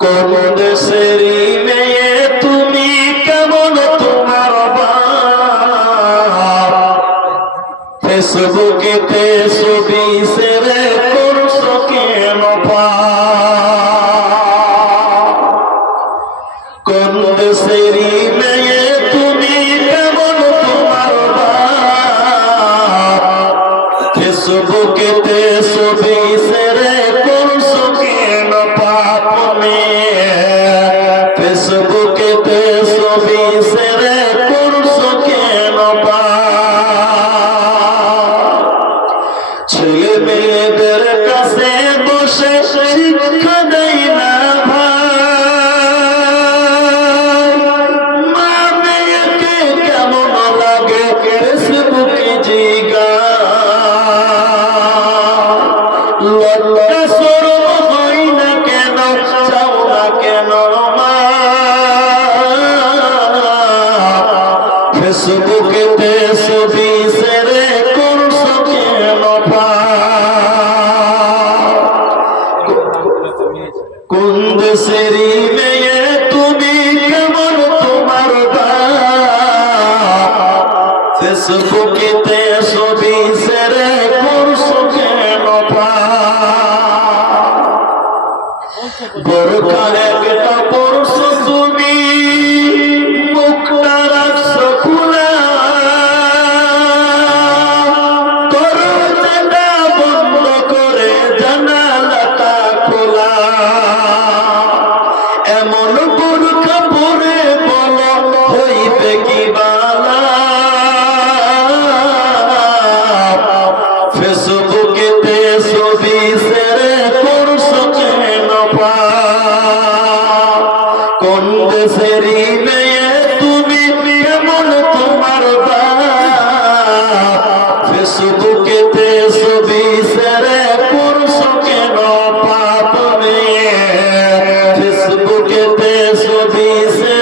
কোন দেশেরই মেয়ে তুমি, কেমন তোমার বাপ? ফেসবুকেতে ছবি ছেড়ে করছো কেন পাপ? কোন দেশেরই মেয়ে তুমি, কেমন তোমার বাপ? ফেসবুকেতে ছবি ছেড়ে করছো কেন পাপ? ফেসবুকেতে ছবি ছেড়ে করছো কেন পাপ? ছেলে মেয়েদের কাছে বসে শিক্ষা দেয় না ভাই, মা মেয়েকে কেমন লাগে ফেসবুকে জিগা। লজ্জা শরম হয় না কেন, চাও না কেন মা? ফেসবুকেতে ছবি ছেড়ে করছো কেন পাপ? কোন দেশেরই মেয়ে তুমি, কেমন তোমার বাপ? ফেসবুকেতে ছবি ছেড়ে করছো কেন পাপ? বোরকা একটা পরছো তুমি, মুখটা রাখছো খোলা, দরজাটা বন্ধ করে জানালাটা খোলা। এমন বোরকা পরে বলো হইবে কি বালা? ফেসবুকেতে ছবি ছেড়ে করছো কেন পাপ? কোন দেশেরই মেয়ে তুমি, কেমন তোমার বাপ? ফেসবুকেতে ছবি ছেড়ে করছো কেন পাপ? ফেসবুকেতে ছবি ছেড়ে